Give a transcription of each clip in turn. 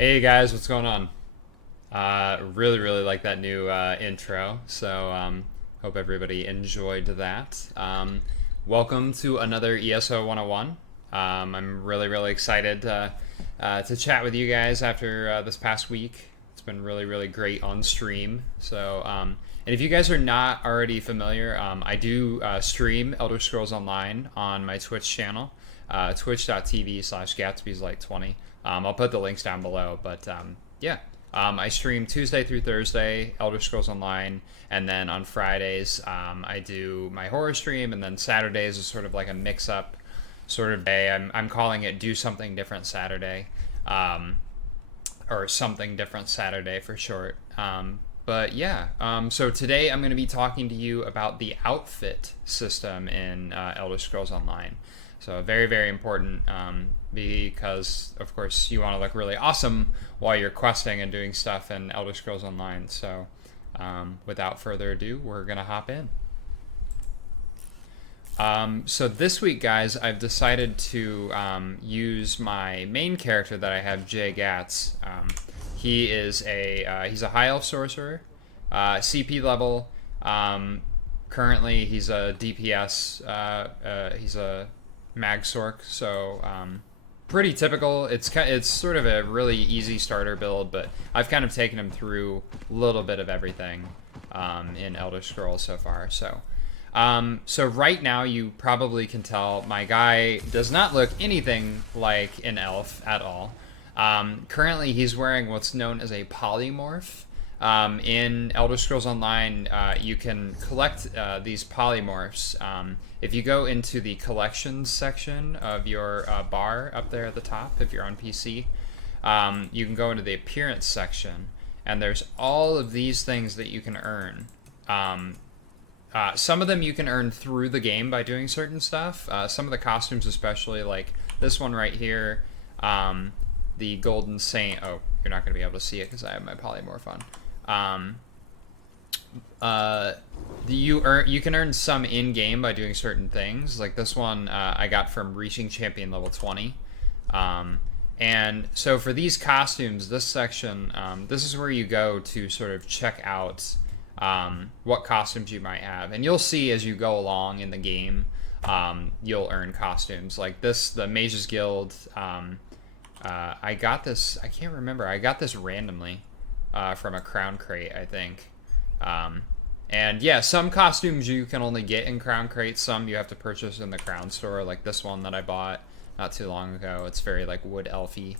Hey guys, what's going on? Really like that new intro. Hope everybody enjoyed that. Welcome to another ESO 101. I'm really excited to chat with you guys after this past week. It's been really great on stream. And if you guys are not already familiar, I do stream Elder Scrolls Online on my Twitch channel, twitch.tv/Gatsby'sLight20. I'll put the links down below, but yeah. I stream Tuesday through Thursday, Elder Scrolls Online, and then on Fridays, I do my horror stream, and then Saturdays is sort of like a mix-up sort of day. I'm calling it Do Something Different Saturday, or Something Different Saturday for short. So today I'm going to be talking to you about the outfit system in Elder Scrolls Online. So very important because, of course, you want to look really awesome while you're questing and doing stuff in Elder Scrolls Online. So without further ado, we're going to hop in. So this week, guys, I've decided to use my main character that I have, Jay Gatz. He's a high elf sorcerer, CP level. Currently, he's a DPS. He's a mag sorc, so pretty typical. It's sort of a really easy starter build, but I've kind of taken him through a little bit of everything in Elder Scrolls so far. So right now you probably can tell my guy does not look anything like an elf at all. Currently he's wearing what's known as a polymorph. In Elder Scrolls Online, you can collect these polymorphs. If you go into the collections section of your bar up there at the top, if you're on PC, you can go into the appearance section, and there's all of these things that you can earn. Some of them you can earn through the game by doing certain stuff. Some of the costumes, especially, like this one right here, the Golden Saint. Oh, you're not going to be able to see it because I have my polymorph on. You can earn some in game by doing certain things. Like this one, I got from reaching champion level 20. And so for these costumes, this section, this is where you go to sort of check out what costumes you might have, and you'll see as you go along in the game, you'll earn costumes like this. The Mage's Guild. I got this. I can't remember. I got this randomly from a crown crate, I think. And yeah, some costumes you can only get in crown crates. Some you have to purchase in the crown store, like this one that I bought not too long ago. It's very like wood elfy.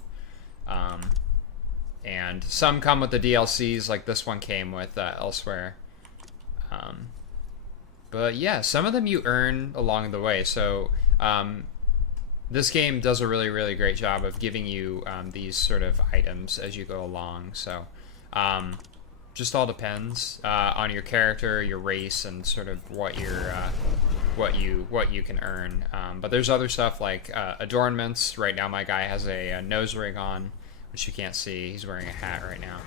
And some come with the DLCs, like this one came with elsewhere. But yeah, some of them you earn along the way. So this game does a really great job of giving you these sort of items as you go along. So just all depends on your character, your race, and sort of what you can earn. But there's other stuff like adornments. Right now, my guy has a nose ring on, which you can't see. He's wearing a hat right now.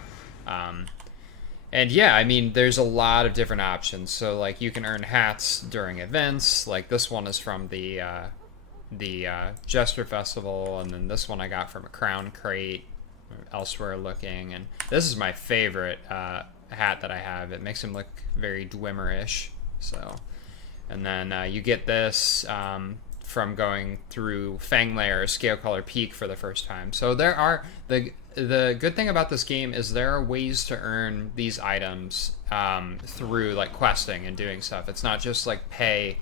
And yeah, I mean, there's a lot of different options. So like, you can earn hats during events. Like this one is from the Jester Festival, and then this one I got from a crown crate elsewhere looking. And this is my favorite hat that I have. It makes him look very Dwemer-ish. So, and then you get this from going through Fanglair or Scalecaller Peak for the first time. So there are the good thing about this game is there are ways to earn these items through like questing and doing stuff. It's not just like pay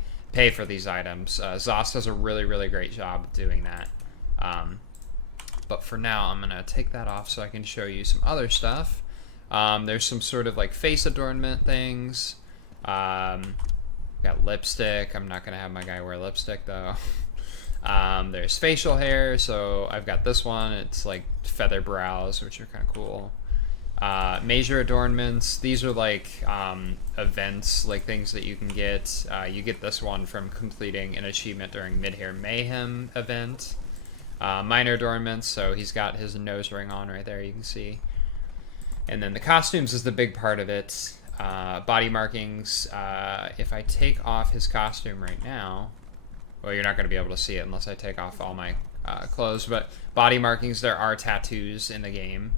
for these items. Zos does a really great job of doing that. But for now, I'm gonna take that off so I can show you some other stuff. There's some sort of like face adornment things. Got lipstick. I'm not gonna have my guy wear lipstick though. There's facial hair, so I've got this one. It's like feather brows, which are kind of cool. Major adornments. These are like events, like things that you can get. You get this one from completing an achievement during Midhair Mayhem event. Minor adornments, so he's got his nose ring on right there, you can see. And then the costumes is the big part of it. Body markings. If I take off his costume right now, well, you're not going to be able to see it unless I take off all my clothes. But body markings, there are tattoos in the game,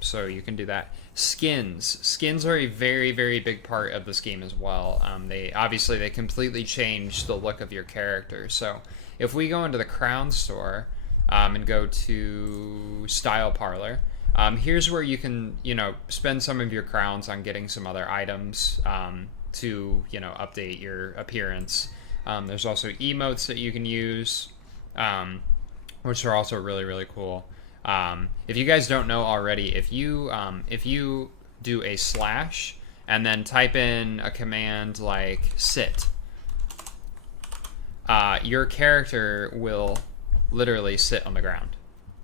so you can do that. Skins are a very, very big part of this game as well. They completely change the look of your character. So if we go into the crown store and go to style parlor, here's where you can spend some of your crowns on getting some other items to update your appearance. There's also emotes that you can use, which are also really, really cool. If you guys don't know already, if you do a slash and then type in a command like sit, your character will literally sit on the ground.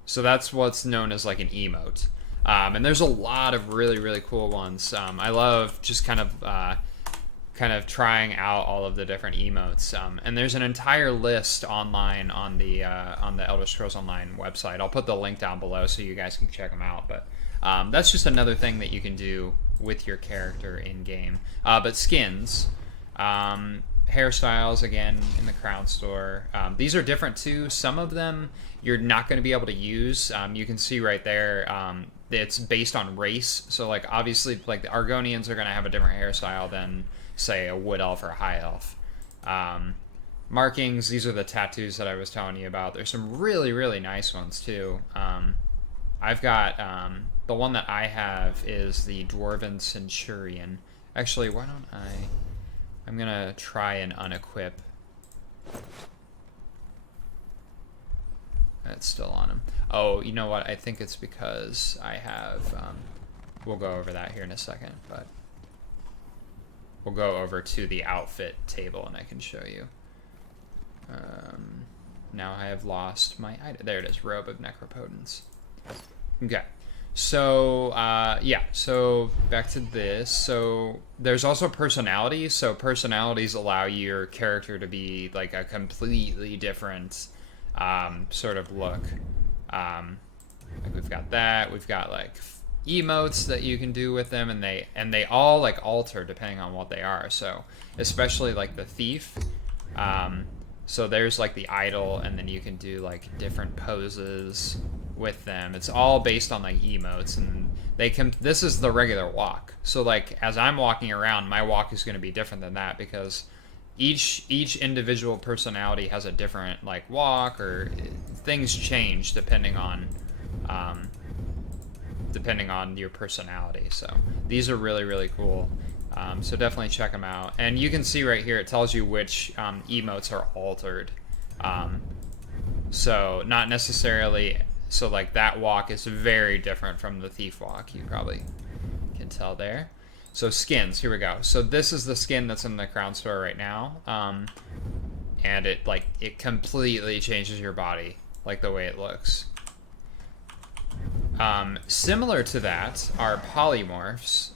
So that's what's known as like an emote. And there's a lot of really, really cool ones. I love just kind of trying out all of the different emotes. And there's an entire list online on the Elder Scrolls Online website. I'll put the link down below so you guys can check them out. But that's just another thing that you can do with your character in game. But skins, hairstyles, again, in the crown store. These are different too. Some of them you're not going to be able to use. You can see right there, it's based on race. So like obviously like the Argonians are going to have a different hairstyle than say a wood elf or a high elf. Markings, these are the tattoos that I was telling you about. There's some really, really nice ones too. I've got the one that I have is the Dwarven Centurion. Actually, why don't I'm gonna try and unequip. That's still on him. Oh, you know what? I think it's because I have, we'll go over that here in a second, but we'll go over to the outfit table and I can show you. Now I have lost my item. There it is, Robe of Necropotence. Okay. So, yeah, so back to this. So there's also personalities. So personalities allow your character to be like a completely different sort of look. Like we've got that. We've got like emotes that you can do with them, and they all like alter depending on what they are. So especially like the thief. So there's like the idol, and then you can do like different poses with them. It's all based on like emotes, and this is the regular walk. So like as I'm walking around, my walk is going to be different than that because each individual personality has a different like walk, or things change depending on your personality. So these are really, really cool. So definitely check them out. And you can see right here, it tells you which emotes are altered. So not necessarily, so like that walk is very different from the thief walk. You probably can tell there. So skins, here we go. So this is the skin that's in the crown store right now. And it completely changes your body, like the way it looks. Similar to that are polymorphs.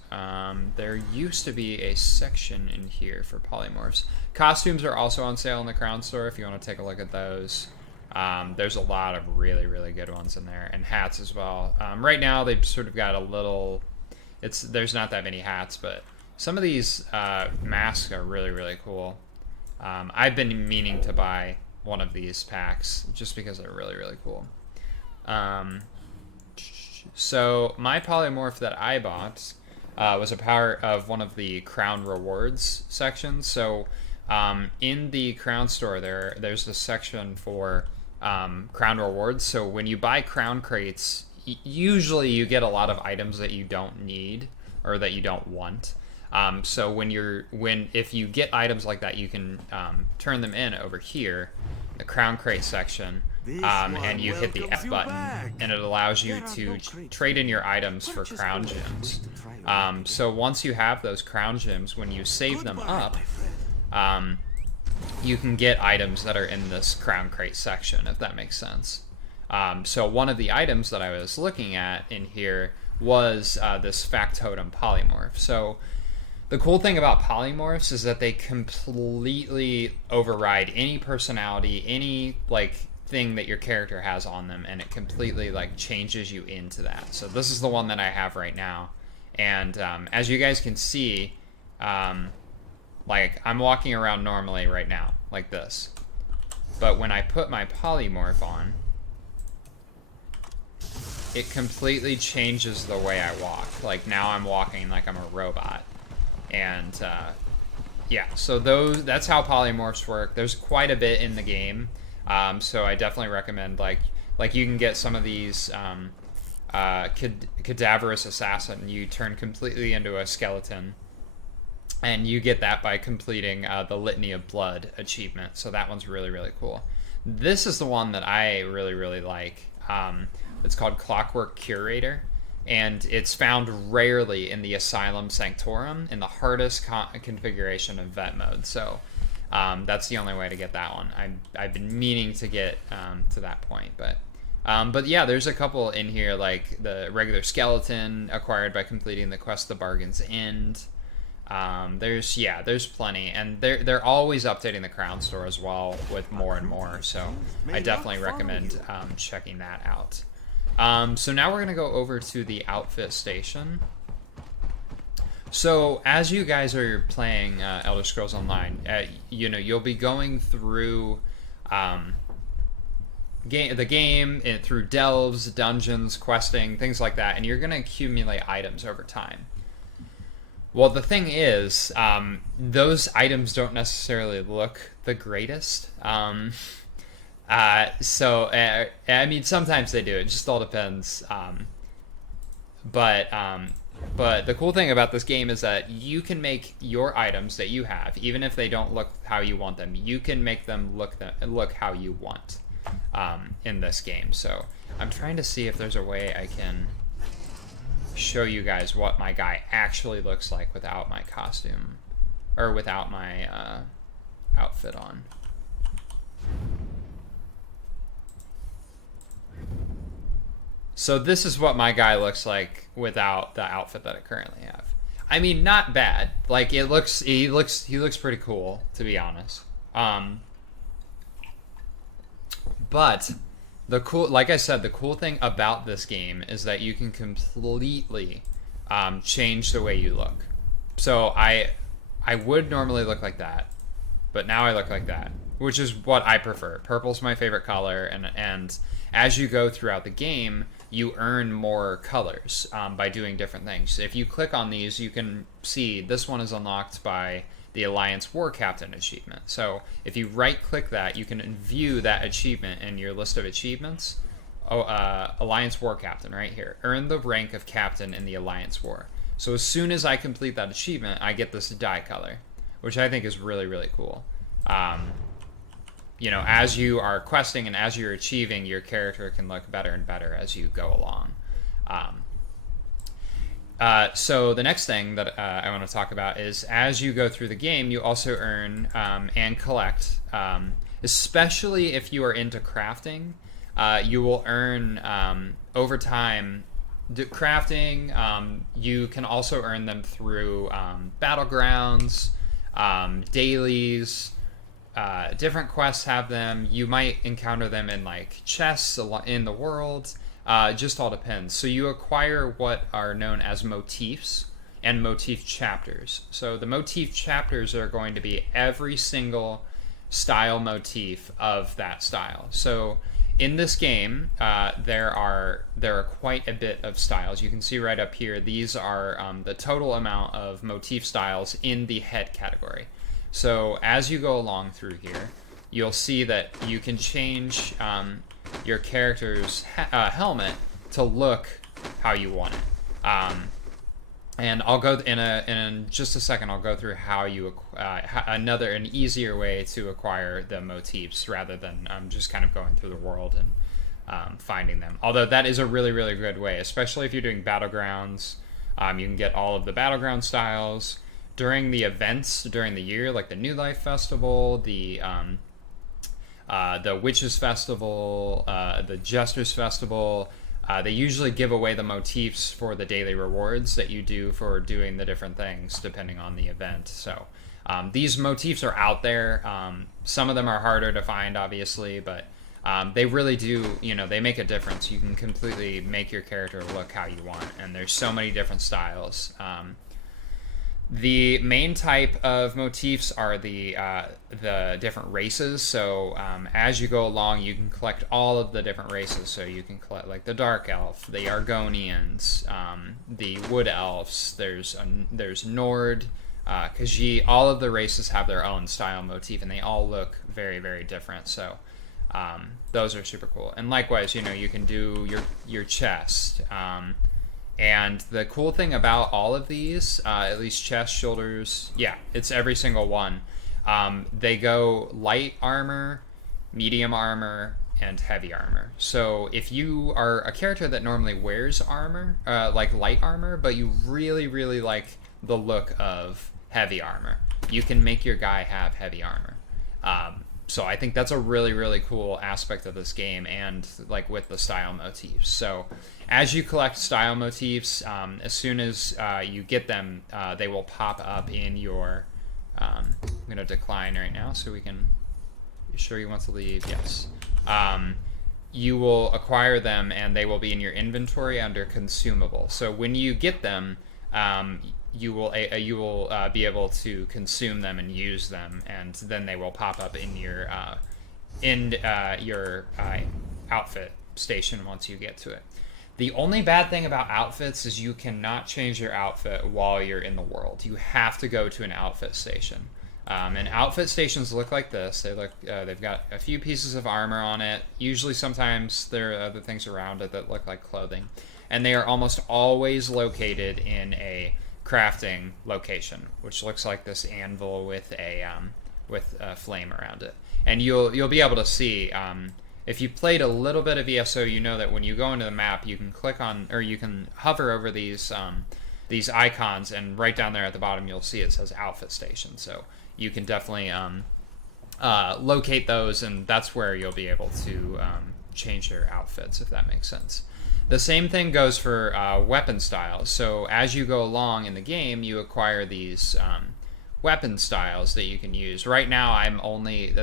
There used to be a section in here for polymorphs. Costumes are also on sale in the crown store if you want to take a look at those. There's a lot of really, really good ones in there, and hats as well. Right now they've sort of got a little, there's not that many hats, but some of these masks are really, really cool. I've been meaning to buy one of these packs just because they're really, really cool. So my polymorph that I bought was a part of one of the crown rewards sections. So in the crown store there's this section for crown rewards. So when you buy crown crates, usually you get a lot of items that you don't need or that you don't want. So if you get items like that, you can turn them in over here, the crown crate section. And you hit the F button, and it allows you to trade in your items for crown gems. So once you have those crown gems, when you save them up, you can get items that are in this crown crate section, if that makes sense. So one of the items that I was looking at in here was this factotum polymorph. So the cool thing about polymorphs is that they completely override any personality, any like thing that your character has on them, and it completely like changes you into that. So this is the one that I have right now, and as you guys can see, like I'm walking around normally right now like this, But when I put my polymorph on, it completely changes the way I walk. Like, now I'm walking like I'm a robot. And, yeah, so that's how polymorphs work. There's quite a bit in the game. So I definitely recommend, like you can get some of these, cadaverous assassin. You turn completely into a skeleton. And you get that by completing the Litany of Blood achievement. So that one's really, really cool. This is the one that I really, really like. It's called Clockwork Curator, and it's found rarely in the Asylum Sanctorum in the hardest configuration of vet mode. So that's the only way to get that one. I've been meaning to get to that point, but yeah, there's a couple in here, like the regular skeleton acquired by completing the Quest of the Bargain's End. There's plenty, and they're always updating the Crown Store as well with more and more, so I definitely recommend checking that out. So now we're gonna go over to the outfit station. So as you guys are playing Elder Scrolls Online, you'll be going through the game through delves, dungeons, questing, things like that, and you're gonna accumulate items over time. Well, the thing is, those items don't necessarily look the greatest. I mean, sometimes they do. It just all depends. But the cool thing about this game is that you can make your items that you have, even if they don't look how you want them, you can make them look how you want in this game. So I'm trying to see if there's a way I can show you guys what my guy actually looks like without my costume, or without my outfit on. So this is what my guy looks like without the outfit that I currently have. I mean, not bad. Like, he looks pretty cool, to be honest. But like I said, the cool thing about this game is that you can completely change the way you look. So I would normally look like that, but now I look like that, which is what I prefer. Purple's my favorite color, and as you go throughout the game, you earn more colors by doing different things. If you click on these, you can see this one is unlocked by the Alliance War Captain achievement. So if you right-click that, you can view that achievement in your list of achievements. Alliance War Captain right here. Earn the rank of Captain in the Alliance War. So as soon as I complete that achievement, I get this dye color, which I think is really, really cool. As you are questing and as you're achieving, your character can look better and better as you go along. So the next thing that I want to talk about is, as you go through the game, you also earn and collect, especially if you are into crafting, you will earn over time crafting. You can also earn them through battlegrounds, dailies. Different quests have them. You might encounter them in like chests in the world. Just all depends. So you acquire what are known as motifs and motif chapters. So the motif chapters are going to be every single style motif of that style. So in this game, there are quite a bit of styles. You can see right up here, these are the total amount of motif styles in the head category. So as you go along through here, you'll see that you can change your character's helmet to look how you want it. And I'll go in just a second. I'll go through how you an easier way to acquire the motifs rather than just kind of going through the world and finding them. Although that is a really, really good way, especially if you're doing battlegrounds. You can get all of the battleground styles during the events during the year, like the New Life Festival, the Witches Festival, the Jesters Festival. They usually give away the motifs for the daily rewards that you do for doing the different things depending on the event. So these motifs are out there. Some of them are harder to find, obviously, but they really do, they make a difference. You can completely make your character look how you want, and there's so many different styles. The main type of motifs are the different races. So as you go along, you can collect all of the different races. So you can collect like the Dark Elf, the Argonians, the Wood Elves. There's Nord, Khajiit. All of the races have their own style motif, and they all look very, very different. So those are super cool. And likewise, you can do your chest. And the cool thing about all of these, at least chest, shoulders, yeah, it's every single one. They go light armor, medium armor, and heavy armor. So if you are a character that normally wears armor, like light armor, but you really, really like the look of heavy armor, you can make your guy have heavy armor. So I think that's a really, really cool aspect of this game, and like with the style motifs. So as you collect style motifs, as soon as you get them, they will pop up in your... I'm going to decline right now so we can... You sure you want to leave? Yes. You will acquire them, and they will be in your inventory under consumable. So when you get them, you will be able to consume them and use them, and then they will pop up in your outfit station once you get to it. The only bad thing about outfits is you cannot change your outfit while you're in the world. You have to go to an outfit station. And outfit stations look like this. They've got a few pieces of armor on it. Usually, sometimes there are other things around it that look like clothing, and they are almost always located in a crafting location, which looks like this anvil with a flame around it. And you'll be able to see, if you played a little bit of ESO, you know that when you go into the map, you can click on, or you can hover over these icons, and right down there at the bottom you'll see it says outfit station. So you can definitely locate those, and that's where you'll be able to change your outfits, if that makes sense. The same thing goes for weapon styles. So as you go along in the game, you acquire these weapon styles that you can use. Right now,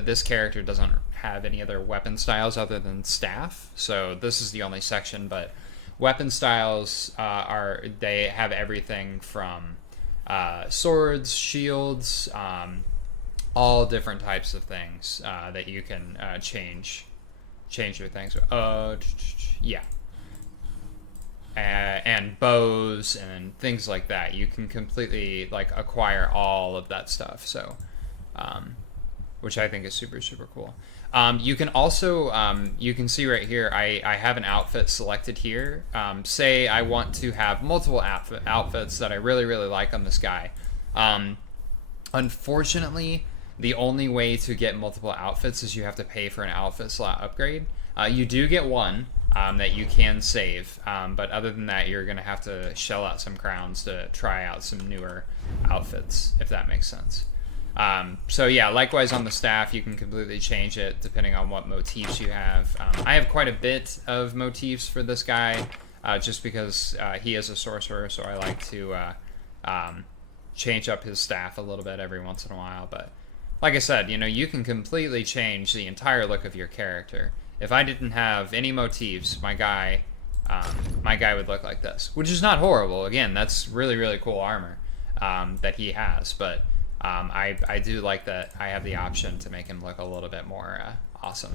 this character doesn't have any other weapon styles other than staff. So this is the only section, but weapon styles they have everything from swords, shields, all different types of things that you can change your things. Yeah. And bows and things like that. You can completely acquire all of that stuff. So, which I think is super, super cool. You can also, you can see right here, I have an outfit selected here. Say I want to have multiple outfits that I really, really like on this guy. Unfortunately, the only way to get multiple outfits is you have to pay for an outfit slot upgrade. You do get one that you can save, but other than that, you're going to have to shell out some crowns to try out some newer outfits, if that makes sense. So yeah, likewise on the staff, you can completely change it depending on what motifs you have. I have quite a bit of motifs for this guy, just because he is a sorcerer, so I like to change up his staff a little bit every once in a while. But like I said, you can completely change the entire look of your character. If I didn't have any motifs, my guy would look like this, which is not horrible. Again, that's really, really cool armor that he has, but I do like that I have the option to make him look a little bit more awesome.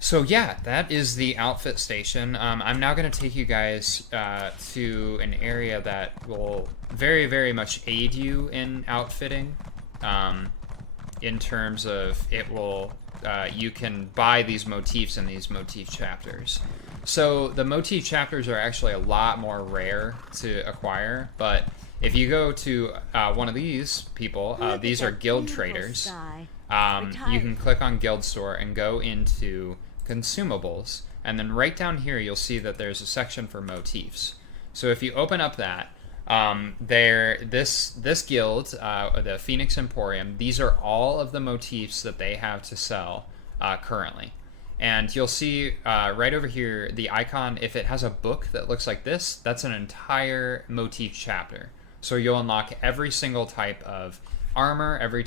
So yeah, that is the outfit station. I'm now going to take you guys to an area that will very, very much aid you in outfitting. In terms of you can buy these motifs in these motif chapters. So the motif chapters are actually a lot more rare to acquire, but if you go to one of these people, these are guild traders. You can click on guild store and go into consumables, and then right down here you'll see that there's a section for motifs. So if you open up that, this guild, the Phoenix Emporium, these are all of the motifs that they have to sell currently. And you'll see right over here the icon. If it has a book that looks like this, that's an entire motif chapter. So you'll unlock every single type of armor, every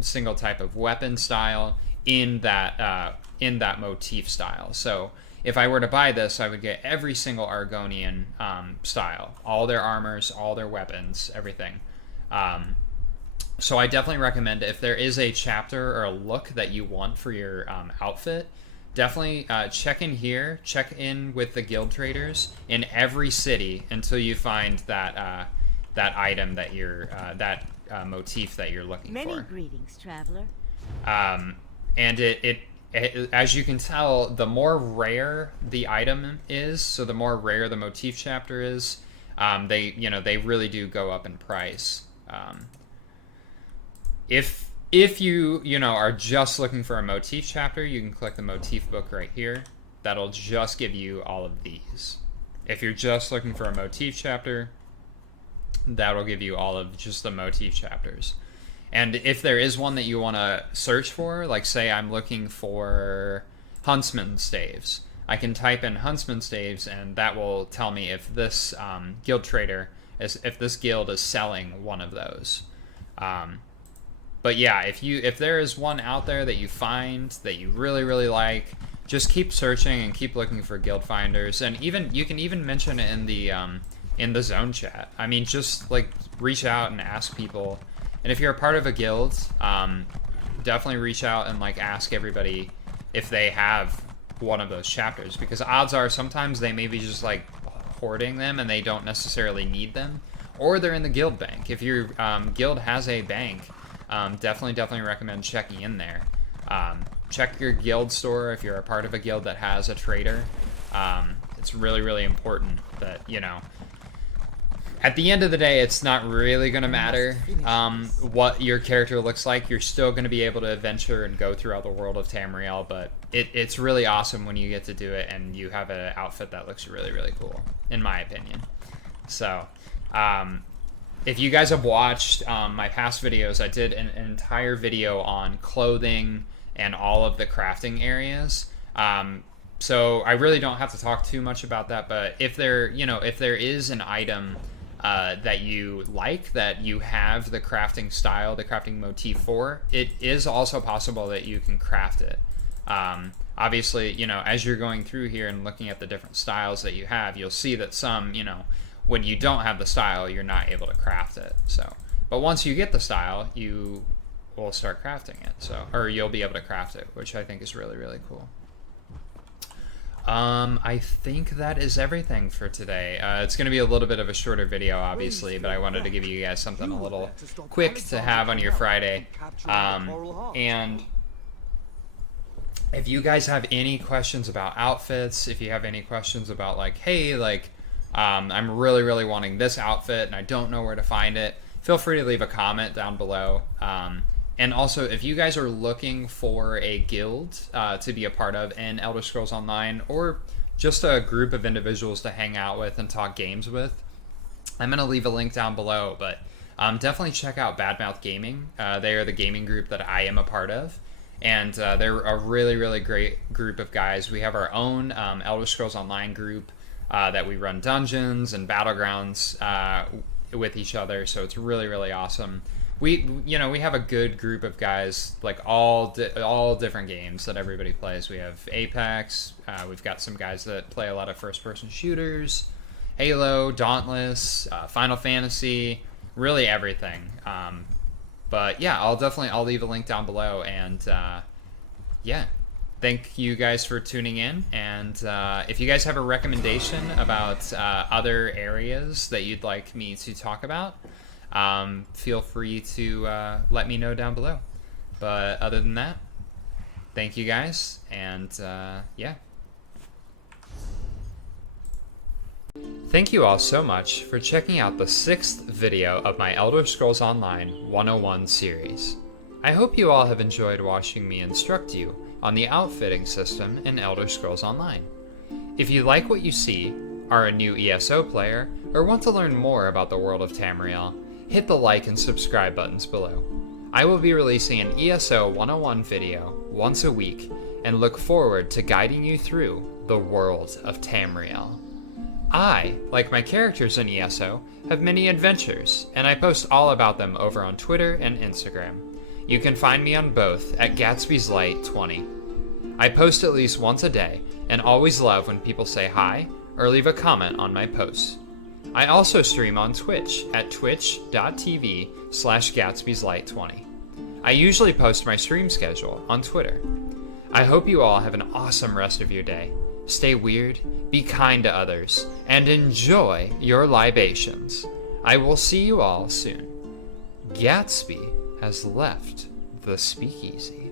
single type of weapon style in that motif style. So if I were to buy this, I would get every single Argonian style, all their armors, all their weapons, everything. So I definitely recommend, if there is a chapter or a look that you want for your outfit, definitely check in here, check in with the guild traders in every city until you find that that item that you're motif that you're looking for. Many greetings, traveler. And it as you can tell, the more rare the item is, so the more rare the motif chapter is, they really do go up in price. If you are just looking for a motif chapter, you can click the motif book right here. That'll just give you all of these. If you're just looking for a motif chapter, that'll give you all of just the motif chapters. And if there is one that you want to search for, like say I'm looking for Huntsman Staves, I can type in Huntsman Staves and that will tell me if this guild trader, if this guild is selling one of those. But yeah, if there is one out there that you find that you really, really like, just keep searching and keep looking for guild finders. And you can even mention it in the zone chat. I mean, just like reach out and ask people. And if you're a part of a guild, definitely reach out and like ask everybody if they have one of those chapters, because odds are sometimes they may be just like hoarding them and they don't necessarily need them, or they're in the guild bank. If your guild has a bank, definitely recommend checking in there. Check your guild store if you're a part of a guild that has a trader. It's really, really important that, at the end of the day, it's not really going to matter what your character looks like. You're still going to be able to adventure and go throughout the world of Tamriel, but it's really awesome when you get to do it and you have an outfit that looks really, really cool, in my opinion. So, if you guys have watched my past videos, I did an entire video on clothing and all of the crafting areas. So I really don't have to talk too much about that, but if there is an item that you like, that you have the crafting style, the crafting motif for, it is also possible that you can craft it. Obviously, as you're going through here and looking at the different styles that you have, you'll see that some, when you don't have the style, you're not able to craft it. So, but once you get the style, you will start crafting it. So, or you'll be able to craft it, which I think is really, really cool. I think that is everything for today. It's going to be a little bit of a shorter video, obviously, but I wanted to give you guys something a little quick to have on your Friday. And if you guys have any questions about outfits, if you have any questions about like, hey, like, I'm really, really wanting this outfit and I don't know where to find it, feel free to leave a comment down below. And also, if you guys are looking for a guild to be a part of in Elder Scrolls Online, or just a group of individuals to hang out with and talk games with, I'm going to leave a link down below. But definitely check out Badmouth Gaming. They are the gaming group that I am a part of. And they're a really, really great group of guys. We have our own Elder Scrolls Online group that we run dungeons and battlegrounds with each other. So it's really, really awesome. We have a good group of guys, like all different games that everybody plays. We have Apex, we've got some guys that play a lot of first-person shooters, Halo, Dauntless, Final Fantasy, really everything. But yeah, I'll leave a link down below, and yeah, thank you guys for tuning in. And if you guys have a recommendation about other areas that you'd like me to talk about, feel free to let me know down below. But other than that, thank you guys, and yeah. Thank you all so much for checking out the 6th video of my Elder Scrolls Online 101 series. I hope you all have enjoyed watching me instruct you on the outfitting system in Elder Scrolls Online. If you like what you see, are a new ESO player, or want to learn more about the world of Tamriel, hit the like and subscribe buttons below. I will be releasing an ESO 101 video once a week, and look forward to guiding you through the world of Tamriel. I, like my characters in ESO, have many adventures, and I post all about them over on Twitter and Instagram. You can find me on both at Gatsby's Light 20. I post at least once a day and always love when people say hi or leave a comment on my posts. I also stream on Twitch at twitch.tv/Gatsby'sLight20. I usually post my stream schedule on Twitter. I hope you all have an awesome rest of your day. Stay weird, be kind to others, and enjoy your libations. I will see you all soon. Gatsby has left the speakeasy.